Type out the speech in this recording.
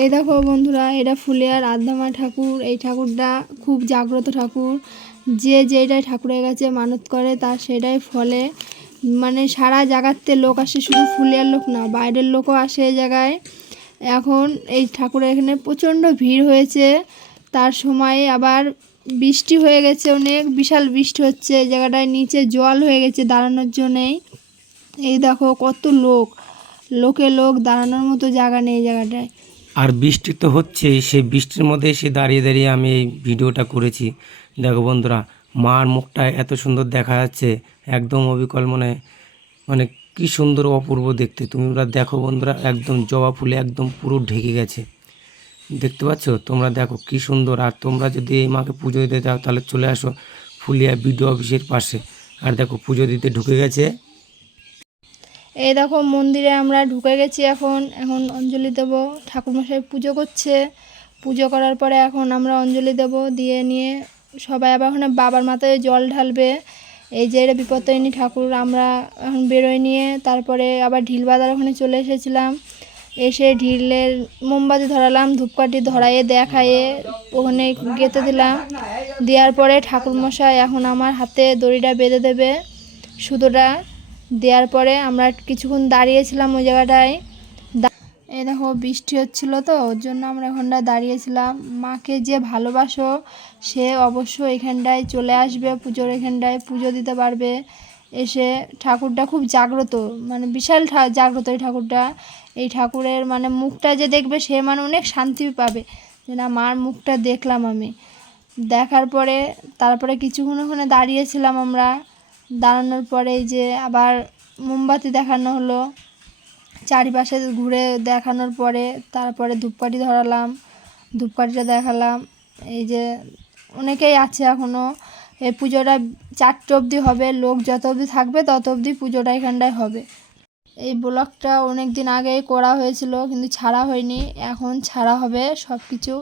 এই দেখো বন্ধুরা, এটা ফুলিয়ার আদ্দামা ঠাকুর। এই ঠাকুরটা খুব জাগ্রত ঠাকুর। যে যেটাই ঠাকুরের কাছে মানত করে, তার সেটাই ফলে। মানে সারা জায়গাতে লোক আসে, শুধু ফুলিয়ার লোক না, বাইরের লোকও আসে এই জায়গায়। এখন এই ঠাকুরের এখানে প্রচণ্ড ভিড় হয়েছে। তার সময় আবার বৃষ্টি হয়ে গেছে, অনেক বিশাল বৃষ্টি হচ্ছে। এই জায়গাটায় নিচে জল হয়ে গেছে দাঁড়ানোর জন্যেই। এই দেখো কত লোক। লোকে লোক দাঁড়ানোর মতো জায়গা নেই এই জায়গাটায়। আর বৃষ্টি তো হচ্ছেই সেই বৃষ্টির মধ্যে এসে দাঁড়িয়ে দাঁড়িয়ে আমি এই ভিডিওটা করেছি। দেখো বন্ধুরা, মার মুখটা এত সুন্দর দেখা যাচ্ছে, একদম অবিকল মনে মানে কি সুন্দর অপূর্ব দেখতে। তোমরা দেখো বন্ধুরা, একদম জবা ফুলে একদম পুরো ঢেকে গেছে। দেখতে পাচ্ছ? তোমরা দেখো কি সুন্দর। আর তোমরা যদি এই মাকে পুজো দিতে চাও, তাহলে চলে আসো ফুলিয়া বিডিও অফিসের পাশে। আর দেখো পুজো দিতে ঢুকে গেছে। এই দেখো মন্দিরে আমরা ঢুকে গেছি এখন। এখন অঞ্জলি দেব, ঠাকুরমশাই পুজো করছে। পুজো করার পরে এখন আমরা অঞ্জলি দেব দিয়ে নিয়ে সবাই আবার ওখানে বাবার মাথায় জল ঢালবে। এই যে এটা বিপদ বিপত্তারিণী ঠাকুর, আমরা এখন বেরোয় নিয়ে তারপরে আবার ঢিল বাঁধার ওখানে চলে এসেছিলাম। এসে ঢিলের মোমবাতি ধরালাম, ধূপকাঠি ধরাইয়ে দেখাইয়ে ওখানে গেঁথে দিলাম। দেওয়ার পরে ঠাকুরমশাই এখন আমার হাতে দড়িটা বেঁধে দেবে, সুতোটা। দেওয়ার পরে আমরা কিছুক্ষণ দাঁড়িয়েছিলাম ওই জায়গাটায়। এই দেখো, বৃষ্টি হচ্ছিল তো, ওর জন্য আমরা ওখানটায় দাঁড়িয়েছিলাম। মাকে যে ভালোবাসো, সে অবশ্যই এখানটায় চলে আসবে, পুজোর এখানটায় পুজো দিতে পারবে। এসে ঠাকুরটা খুব জাগ্রত মানে বিশাল জাগ্রত এই ঠাকুরটা। এই ঠাকুরের মানে মুখটা যে দেখবে, সে মানে অনেক শান্তি পাবে। যে না, মার মুখটা দেখলাম আমি। দেখার পরে, তারপরে কিছুক্ষণ ওখানে দাঁড়িয়েছিলাম আমরা। দাঁড়ানোর পরে এই যে আবার মোমবাতি দেখানো হলো। চারিপাশে ঘুরে দেখানোর পরে তারপরে ধূপকাঠি ধরালাম, ধূপকাঠিটা দেখালাম। এই যে অনেকেই আছে এখনও এই পুজোটা চারটে অবধি হবে, লোক যত অবধি থাকবে তত অবধি পুজোটা এখানটায় হবে। এই ব্লগটা অনেক দিন আগেই করা হয়েছিল, কিন্তু ছাড়া হয়নি। এখন ছাড়া হবে সব কিছু